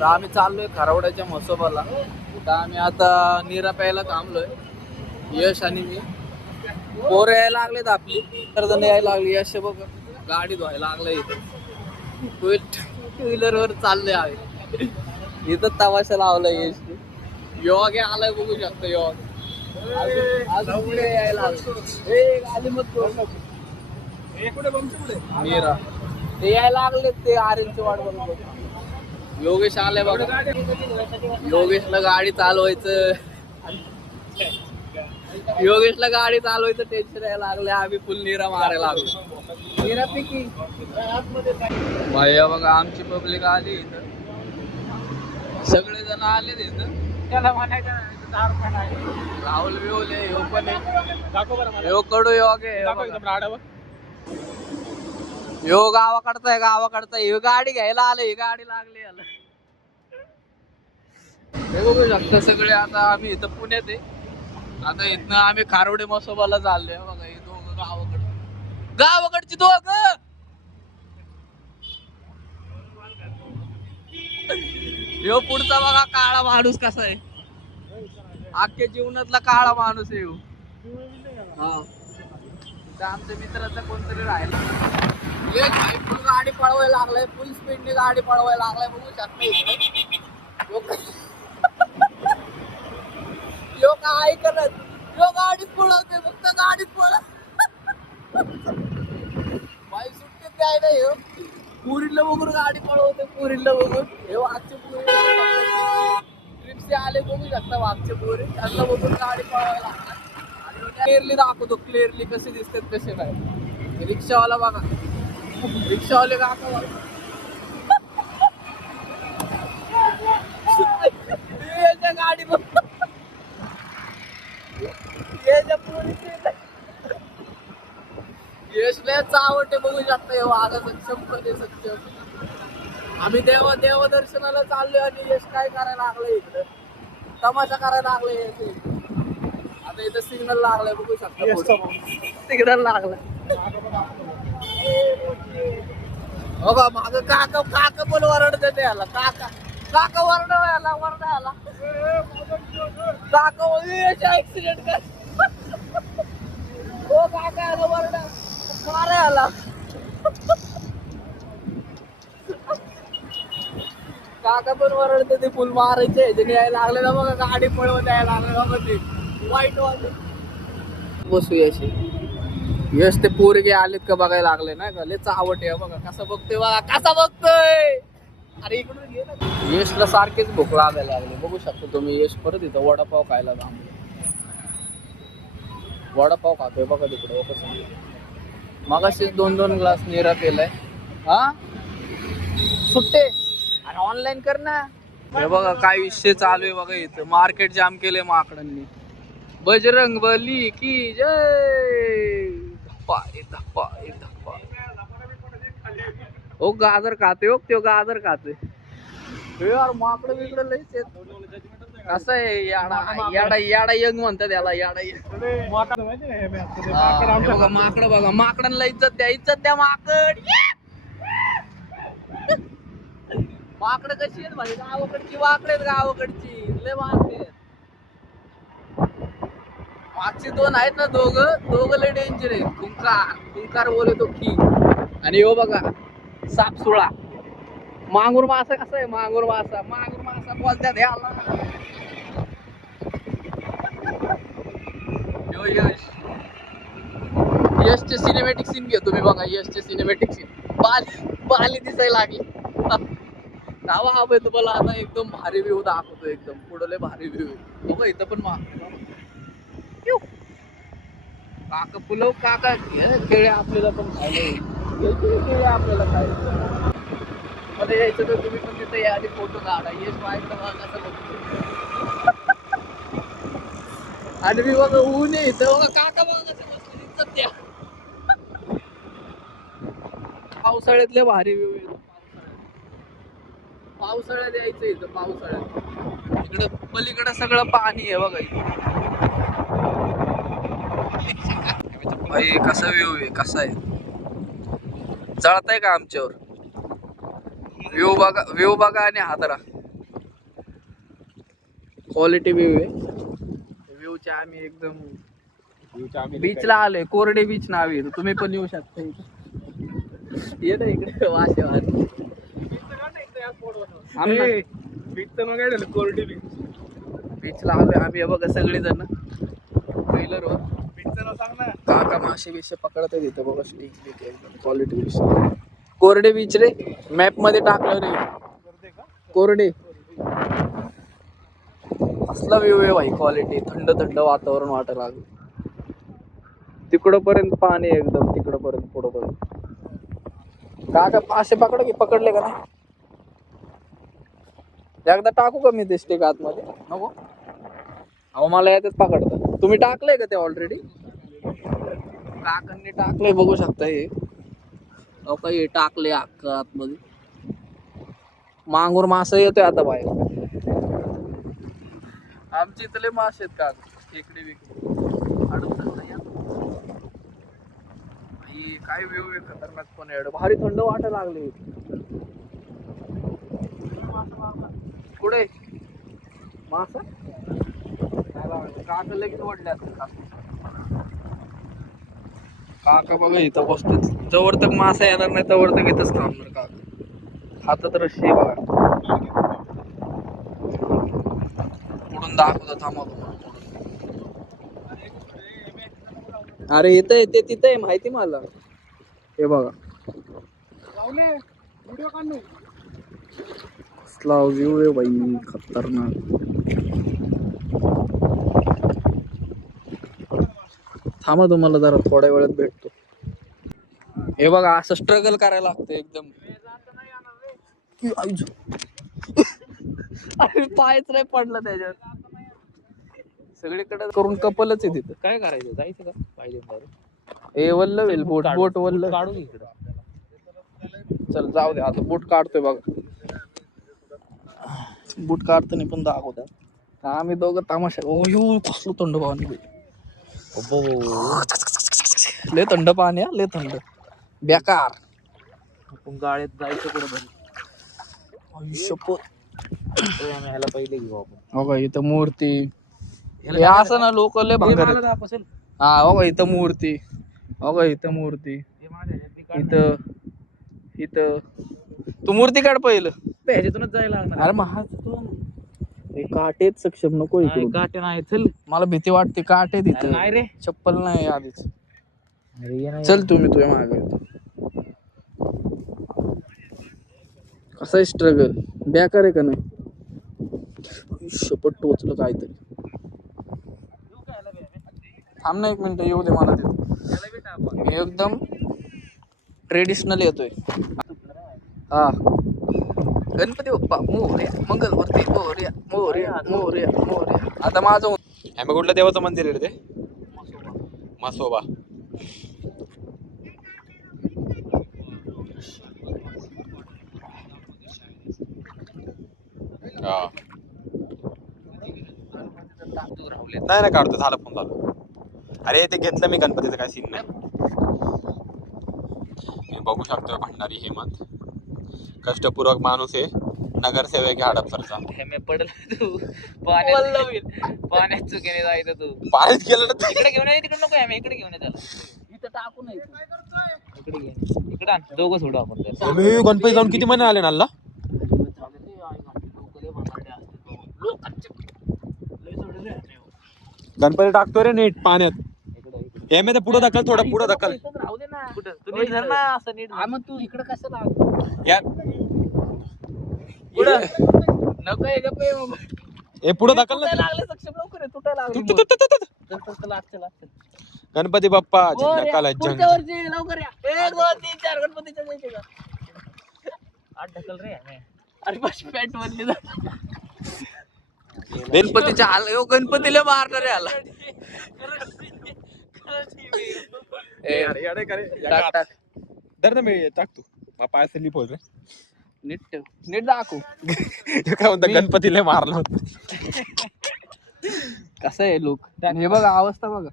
तर आम्ही चाललोय खारवड्याच्या म्हसोबाला. तर आम्ही आता निरा प्यायला थांबलोय, यश आणि मी. पोरं यायला लागलेत आपली, तर जण यायला लागली. यश बघ गाडी धुवायला लागलाय इथं, टू व्हीलर वर चाललोय आम्ही. इथं तमाशा लावलाय यश. योग आलाय बघू शकतो योग. अजून पुढे यायला मीरा ते यायला लागले, ते आर्यनची वाट बघत. योगेश आलाय बघा. योगेशला गाडी चालवायचं, योगेशला गाडी चालवायचं टेन्शन यायला लागले. आम्ही फुल निरा मारायला लागलो. निरा पिकी भैया बघा, आमची पब्लिक आली इथं, सगळे जण आले इथं. त्याला म्हणायचं राहुल बिहुल आहे, ह्यो पण आहे, ह्यो कडू योग आहे. ह्यो गावाकडचा आहे, गावाकडचा. ह्यो गाडी घ्यायला आले, ही गाडी लागली याला. हे बघू शकता सगळे. आता आम्ही इथं पुण्यात आहे. आता इथनं आम्ही खारोडे मसोबाला चाललोय. बघा हे दोघं गावाकडची दोघं. ह्यो पुढचा बघा काळा माणूस कसा आहे, अख्ख्या जीवनातला काळा माणूस आहे ह्यो. आमच्या मित्राचा कोणतरी राहिला. फुल गाडी पळवायला लागलाय, फुल स्पीडने गाडी पळवायला लागलाय. बघू शकता यो काय करत, यो गाडीत पळवते, फक्त गाडीत बाई सुट्टीत काय नाही हो. पुरीला बघून गाडी पळवते, पुरीला बघून. हे वाघचे पुरी ट्रिप्स आले बघू शकता, वाघचे पुरी त्यांना बघून गाडी पळवायला लागतात. क्लिअरली दाखवतो, क्लिअरली कसे दिसतात कसे नाही. रिक्षावाला बघा, रिक्षावाले काका बघा. गाडी बघ, यशला आवडते बघू शकता. हे वाघा सक्षम मध्ये सक्षम. आम्ही देवदर्शनाला चाललोय आणि यश काय करायला लागलंय, इकडे तमाशा करायला लागलाय. आता इथं सिग्नल लागलाय बघू शकता, सिग्नल लागलाय. हो का माग काका, काका पण वरडते त्याला. काका काका वरडायला वरडायला काका ऍक्सिडेंट कर. हो काका आला वरडा मारायला. काका पण वरडते, ते फुल मारायचे ह्याच्याने यायला लागले ना बघा. गाडी पळवत यायला लागले बाबा, ते वाईट वाले. बसू यश, यश ते पोरगे आलेत का बघायला लागले ना का. लेच आवडते बघा कसं बघतोय, बघा कसा बघतोय. अरे इकडून घे ना. यशला सारखेच भूक लागायला लागली बघू शकतो तुम्ही. यश परत इथं वडापाव खायला थांबले, वडापाव खातोय बघा तिकडे. कसं मगाशीच 2-2 ग्लास निरा केलाय. हा सुट्टे अरे ऑनलाईन कर ना. हे बघा काय विषय चालू आहे बघा. इथं मार्केट जाम केले माकडांनी. बजरंग बली की जय. धप्पा धप्पा धप्पा. ओ गाजर खाते हो, तो गाजर खाते. यार माकड बिकड लयच. कसं आहे याडा याडा याडा यंग म्हणतात त्याला. याडा बघा माकड बघा, माकडांना इज्जत द्या, इज्जत द्या माकड. माकड कशी आहेत भाई, गावाकडची वाकड आहेत, गावाकडची लय माकड. मागचे 2 आहेत ना, दोघं लय डेंजर आहे. खुंकार बोले तो की. आणि हो बघा सापसुळा मांगूर मासा. कसा आहे मांगूर मासा, मांगूर मासा बोलतात ह्याला. यश, यशचे सिनेमॅटिक सीन घ्या तुम्ही बघा. यशचे सिनेमॅटिक सीन बाली दिसायला लागली. नावा हवंय तुम्हाला आता. एकदम भारी व्ह्यू दाखवतो, एकदम पुढले भारी व्ह्यू आहे बघा. इथं पण काका पुलव काका केळे आपल्याला पण खायला, केळे आपल्याला खायला. मला यायचं तर तुम्ही पण तिथे या आणि फोटो काढा. यश वाईट कसं बघतो. आणि मी बघा ऊन आहे इथं बघा. काका बघा कसं बसले, इज्जत द्या. पावसाळ्यातले भारी व्ह्यू येतो. पावसाळ्यात यायचं इथं, पावसाळ्यात. इकडं पलीकडे सगळं पाणी आहे बघा. भाई कसा व्ह्यू आहे, कसा आहे. जळताय का आमच्यावर. व्ह्यू बघा, व्ह्यू बघा आणि हात राहा. क्वालिटी व्ह्यू आहे. व्ह्यूच्या आम्ही एकदम बीचला आलोय. कोरडे बीच नाव आहे. तुम्ही पण येऊ शकता इथे. ये ना इकडे वाशेवार. बीचला आलोय आम्ही. बघा सगळेजण ट्रेलर वर काका मासे बिशे पकडत आहे तिथं. बघा स्टिक बिक एकदम क्वालिटी बीच. कोरडे बीच रे. मॅप मध्ये टाकलं रे. कोरडे. असला व्ह्यू आहे भाई. क्वालिटी. थंड थंड वातावरण वाटायला लागलं. तिकडं पर्यंत पाणी एकदम. तिकडं पर्यंत पुढं पर्यंत. काका मासे पकडले का नाही? एकदा टाकू का मी ते स्टिक आतमध्ये? नको. अहो मला याच्यात पकडतात. तुम्ही टाकलंय का ते ऑलरेडी? काकांनी टाकलंय बघू शकता. हे हे टाकले अख्खा आतमध्ये. मांगूर मासा येतोय आता बाहेर. आमच्या इथले मासे आहेत का इकडे काय व्ह्यू आहे खतरनाक. पण एवढं भारी थंड वाटायला लागले. पुढे मासा काका लगेच ओढल्यात. काका बघा इथं बसतात. जवळ तक मासा येणार नाही तवर तक इथंच थांबणार काका. हातात रस्सी बघा. पुढून दाखवतो थांबा तुम्हाला. अरे इथं येते तिथं आहे माहिती मला. हे बघा कसला व्ह्यू आहे बाई खतरनाक. थांबा तुम्हाला जरा थोड्या वेळात भेटतो. हे बघा असं स्ट्रगल करायला लागतं एकदम. पायच नाही पडलं त्याच्यावर. सगळीकडे करून कपलच आहे तिथं. काय करायचं? जायचं का पाहिजे? हे वल्ल होईल. बोट वल्ल काढू इकडं. चल जाऊ दे आता. बूट काढतोय बघा. बूट काढताना पण दाखवतात. आम्ही दोघं तमाशा. ओ कसलं थंड पाणी. लय थंड पाणी. लय थंड बेकार. आपण गाड्यात जायचं कुठं? ह्याला पहिले घेऊ आपण. हो का इथं मूर्ती. हे असं ना लोक लय भांगर. हा हो का इथं मूर्ती. हो का इथं मूर्ती. इथं इथं तू मूर्ती काढ पहिलं. ह्याच्यातूनच जायला लागणार. अरे मग काटेच सक्षम नको इकडून. काटे नाही. चल मला भीती वाटते. काटे तिथं नाही रे. चप्पल नाही आधीच. चल तुम्ही तुझ्या मागे. कसं आहे स्ट्रगल? बेकार आहे का नाही? शपथ टोचलं काहीतरी. थांब ना एक मिनिट. येऊ दे मला तिथं. एकदम ट्रेडिशनल येतोय. हा गणपती बाप्पा मोरया. मंगलमूर्ती मोरया मोरया मोरया मोरया. आता माझं कुठलं देवाचं मंदिर आहे रे ते? मसोबा. नाही ना काढतो. झालं फोन झालं. अरे ते घेतलं मी. गणपतीचं काय सीन नाही. मी बघू शकतो भंडारी हेमंत कष्टपूर्वक माणूस आहे. नगरसेवक हडपसरचा. पडला तू पाण्यात चुकीने जायचं. तू पाण्यात गेलं ना. इकडे घेऊन ये. तिकडे नको. आम्ही इकडे घेऊन येतो. इथं टाकू नाही. इकडे घेऊन इकडे आण. दोघं सोडू आपण. गणपती जाऊन किती महिने आले नाला? गणपती टाकतो रे नीट पाण्यात. हे मी तर पुढं ढकल. थोडं पुढं ढकल. राहू दे ना. तू नीट धर ना. असं नीट. मग तू इकडे कसं लाग यार पुढं नको आहे गप्प. हे पुढं ढकल ना. लागले सक्षम लवकर तुटायला लागले. गणपती बाप्पा नकाला जंग. पुढच्या वर्षी लवकर या. 1 2 3 4 गणपतीच्या जायचे का? आठ ढकल रे. अरे बस पॅन्ट वरली जा. गणपतीच्या आला. गणपतीला मारणार आहे आला. टाक टाक. धर ना. मी टाकतो. पाय स्लिप होईल रे. नीट नीट दाखव. काय म्हणता? गणपतीला मारलं होतं. कसं आहे लोक. हे बघा अवस्था बघा.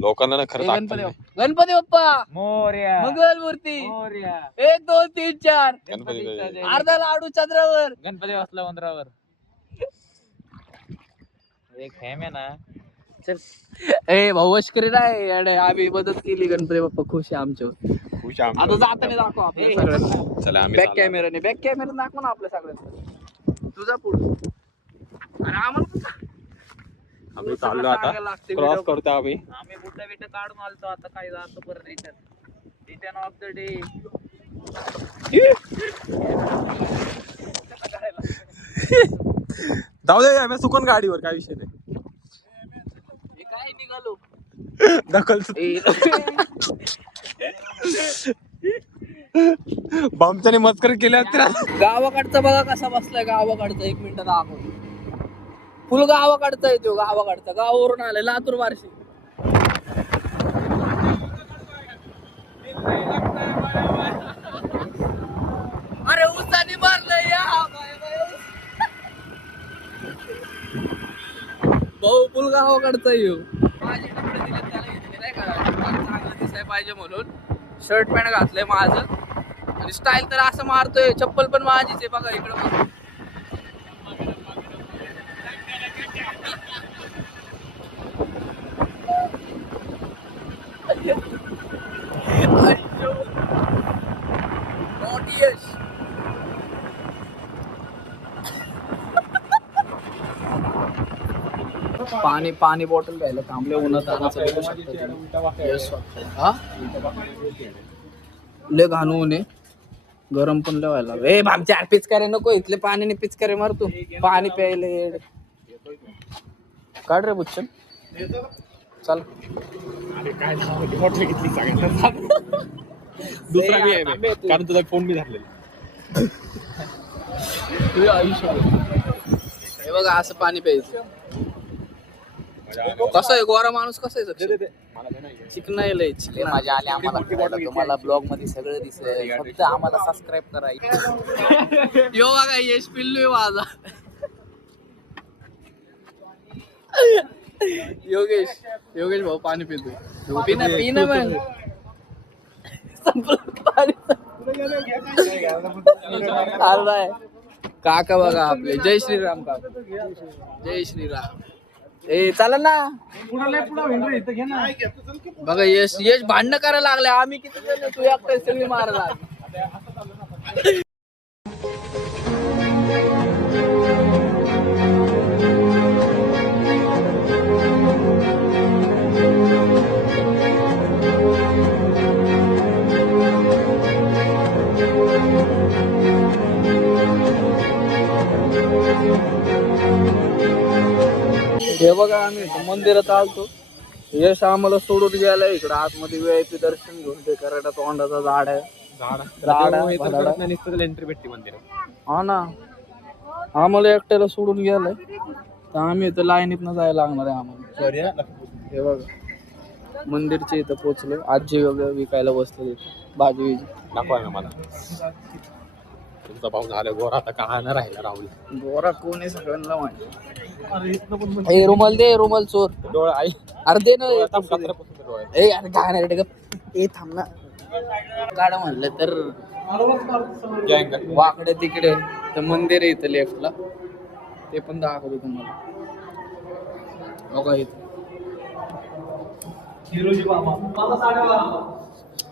लोकांना ना खरं गणपती बाप्पा मोरया. मंगलमूर्ती मोरया. 1 2 3 4 गणपती. अर्धा लाडू चंद्रावर. गणपती बसला वंदरावर. एक फेम आहे ना. ए भाऊ वशकरी नाही अडे, आम्ही मदत केली गणपती बाप्पा खुश आहे आमच्यावर. खुश आता जाताना दाखव आपल्या सगळ्यांना चला आम्ही बॅक चाललो. कॅमेराने दाखव ना आपल्या सगळ्यांना. तुझा पुढे आणि आम्हाला आम्ही चाललो आता, क्रॉस करतो आम्ही. आम्ही बुट्टा बिट्टा काढून आलतो, आता काय जातो परत रिटर्न ऑफ द डे. जाऊ दे आम्ही सुकून गाडीवर, काय विषय नाही. हे काय निघालो दखल बॉम्बच्याने मस्करी केली असते. गावाकडचा बघा कसा बसलाय, गावाकडचा 1 मिनिट दाखव. फुल गावाकडचा येतो, गावाकडचा गावावरून आलाय लातूर बार्शी. अरे उसानी मारलंय या भाऊ, फुल गावाकडचा येऊ. माझे कपडे दिले त्याला घेतले नाही का, चांगलं दिसाय पाहिजे म्हणून शर्ट पॅन्ट घातलंय माझं. आणि स्टाईल तर असं मारतोय, चप्पल पण माझीच आहे बघा इकडं. पाणी पाणी बॉटल घ्यायला थांबले, उन्हात आणायचं. लय घाण ऊन आहे, गरम पण लय व्हायला. ए भामच्या पिचकारे नको, इथले पाण्याने पिचकारे मारतो. पाणी प्यायला येड. काढ रे बुच्चन, चल. दुसरा मी आहे कारण तुझा फोन मी धरलेला. हे बघा असं पाणी प्यायचं. कसं आहे गोरा माणूस, कसं आहे चिकना लय चिकन माझ्या आले. आम्हाला तुम्हाला ब्लॉग मध्ये सगळं दिसेल, फक्त आम्हाला सबस्क्राईब करा. यो बघा यश पिल्लू माझा. योगेश भाऊ पाणी पितो. पिना मग काका बघा आपले. जय श्रीराम काका, जय श्रीराम. ए चला ना बघा, यश भांडणं करायला लागले. आम्ही किती जण, तू एकटा सगळी मारायला. हे बघा आम्ही मंदिरात आलतो. यश आम्हाला सोडून गेलाय इकडं आतमध्ये VIP दर्शन घेऊन. ते कराडा तोंडाचा झाड आहे, एंट्री भेटते मंदिरात. हा ना. आम्हाला एकट्याला सोडून गेलाय, तर आम्ही इथं लाईनीत जायला लागणार आहे आम्हाला. हे बघा मंदिरच्या इथं पोहोचलो. आजी वगैरे विकायला बसले भाजी दाखवा ना मला. तुमचा भाऊ झाला गोरा, आता का नाही राहिला राहुल. गोरा कोण आहे सगळ्यांना माहिती. हे रुमाल दे, रुमाल चोर. डोळा आई अर्धे ना. डोळे. ए अरे काय नाही रे, ए थांब ना. काढ म्हणलं तर वाकडे तिकडे तर मंदिर आहे इथं लेफ्टला, ते पण दाखवतो तुम्हाला. बघा इथं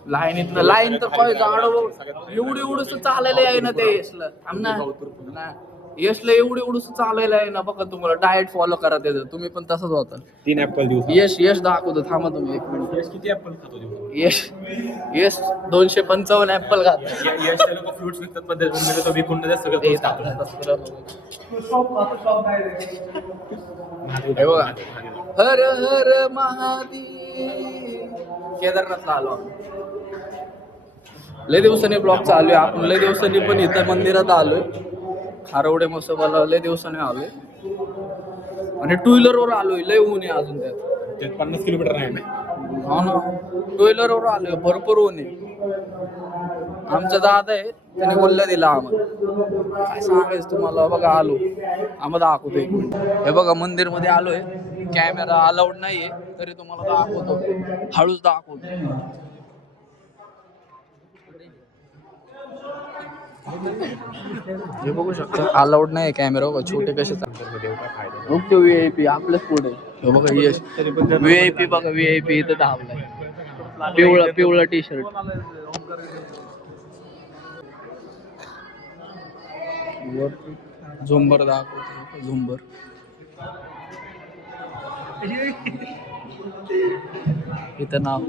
लाईन तर काय झाड एवढं चालायला आहे ना. ते यशला एवढं चालायला आहे ना. बघा तुम्हाला डाएट फॉलो करा त्याचं, तुम्ही पण तसंच होता. 3 ऍपल दिवस. यश दाखवतो, थांबा तुम्ही 1 मिनिट. यश किती ऍपल खातो दिवसाला? यश 255 ऍपल खातो. यश ते लोक फ्रुट्स विकतात पण तो विकून नाही सगळं हे बघा, हर हर महादेव. केदारनाथला आलो. लय दिवसांनी ब्लॉग चालू आहे. आपण लय दिवसांनी पण इथं मंदिरात आलोय. खारवडे मसोबाला लय दिवसांनी आलोय आणि 2 व्हीलरवर आलोय. लय ऊन आहे अजून त्यात 50 किलोमीटर आहे ना. हा ना, 2 व्हीलरवर आलोय. भरपूर ऊन आहे. आमचा दादा आहे, त्याने बोलला दिला आम्हाला. काय सांगायचं तुम्हाला. बघा आलो, आम्हाला दाखवतो 1 मिनिट. हे बघा मंदिर मध्ये आलोय. कॅमेरा अलाउड नाहीये तरी तुम्हाला दाखवतो, हळूच दाखवतो. हे बघू शकता अलाउड नाही कॅमेरा बघा छोटे कसे चालतात VIP आपलंच पुढे हे बघा यश VIP बघा VIP इथं धावलाय पिवळा टी शर्ट झुंबर दाखवतो झुंबर इथं नाव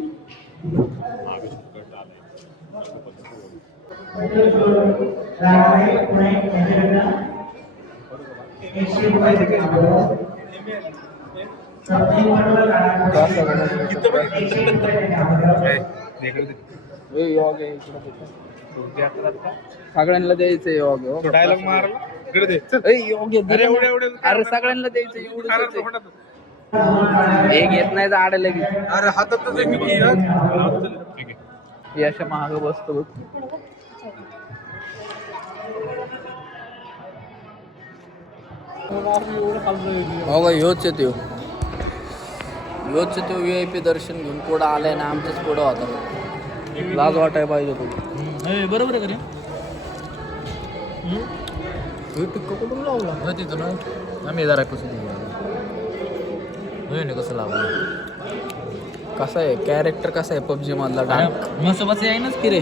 सगळ्यांना द्यायचं योग डायलॉग मारला अरे सगळ्यांना द्यायचं एवढं एक येत नाही तर आड लगेच अरे हातात हे अशा महाग बसतो बघ हो का ह्योच येतो VIP दर्शन घेऊन पुढं आलाय ना आमच्याच पुढं होता लाज वाटाय पाहिजे तो बरोबर आहे कुठून लावला तिथं ना आम्ही जरा कसं कसं लावलं कसा आहे कॅरेक्टर कसा आहे PUBG मधला डान्स बस येईनच की रे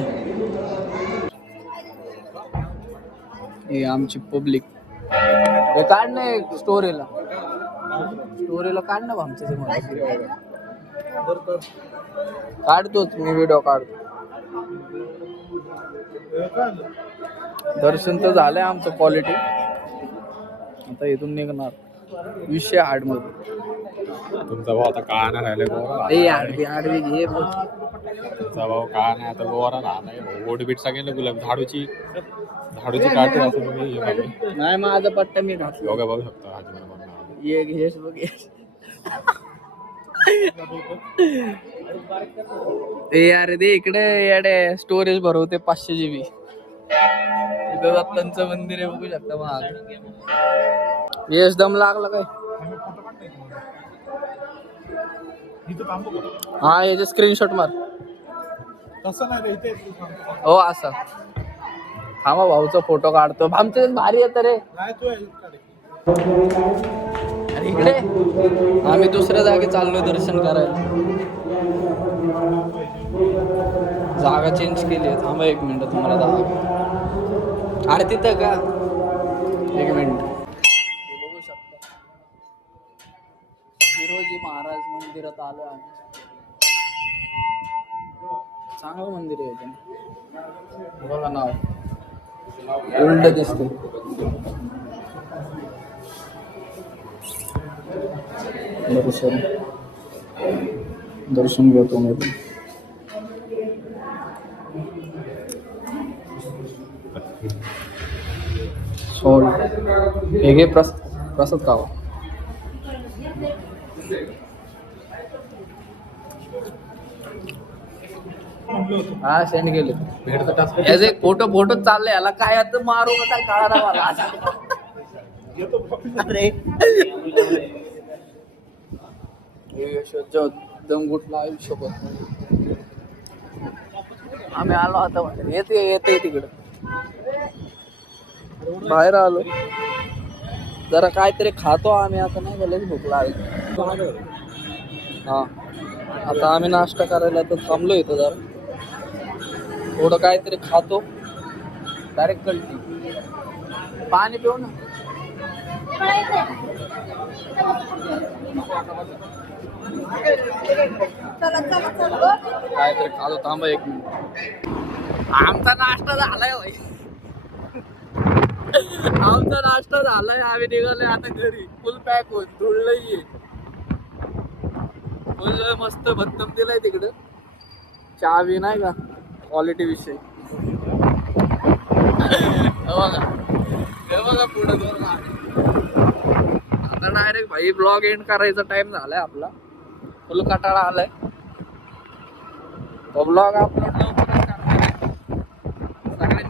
हे आमची पब्लिक हे काढ नाही स्टोरीला काढ ना आमच्या काढतोच मी व्हिडिओ काढतो दर्शन तर झालंय आमचं क्वालिटी आता इथून निघणार विषय हार्ड मध्ये तुमचा भाऊ आता का नाही राहिला आडवी घे तुमचा भाऊ का नाही आता गोवारा राहलाय बोट बीट सगळ्यांना गुलाब झाडूची काठी असं तुम्ही हे बघा. नाही माझा पट्टा मी घातला योगा बघू शकता हाजी बरोबर ये घेस बघ अरे दे इकडे याडे स्टोरेज भरवते 500 GB इथं दत्तांचं मंदिर आहे बघू शकता महाग यश दम लागला काय हा याचे स्क्रीनशॉट मार तसं नाही रे इथे हो असा थांबा भाऊचा फोटो काढतो आमचे भारी येतं रे नाही तू आणि इकडे आम्ही दुसऱ्या जागी चाललोय दर्शन करायला जागा चेंज केली आहे थांबा 1 मिनिट तुम्हाला जागा अरे तिथं का 1 मिनिट बघू शकता हिरोजी महाराज मंदिरात आलो आम्ही चांगलं मंदिर आहे बघा नाव उलट दिसते दर्शन घेतो मी सोल हे प्रसाद खावा हा सेंड केले याचे एक फोटो चालले याला काय आता मारू का काय कळा मला अरे दम गुटला आयुष्यभर आम्ही आलो आता येते तिकडं बाहेर आलो जरा काहीतरी खातो आम्ही आता नाही झालं भूक लागली हा आता आम्ही नाश्ता करायला तर थांबलो इथं जरा थोडं काहीतरी खातो डायरेक्ट कल्टी पाणी पिऊ ना काहीतरी खातो थांबा 1 मिनिट आमचा नाश्ता झालाय भाई आमचा नाश्ता झालाय आम्ही निघालोय आता घरी फुल पॅक होत धुळलंय फुल मस्त भत्तम दिलाय तिकडं चहा बी नाही का क्वालिटी विषय बघा पुढे दोन आता डायरेक्ट भाई ब्लॉग एंड करायचा टाइम झालाय आपला फुल कटाळा आलाय तो ब्लॉग अपलोड लवकर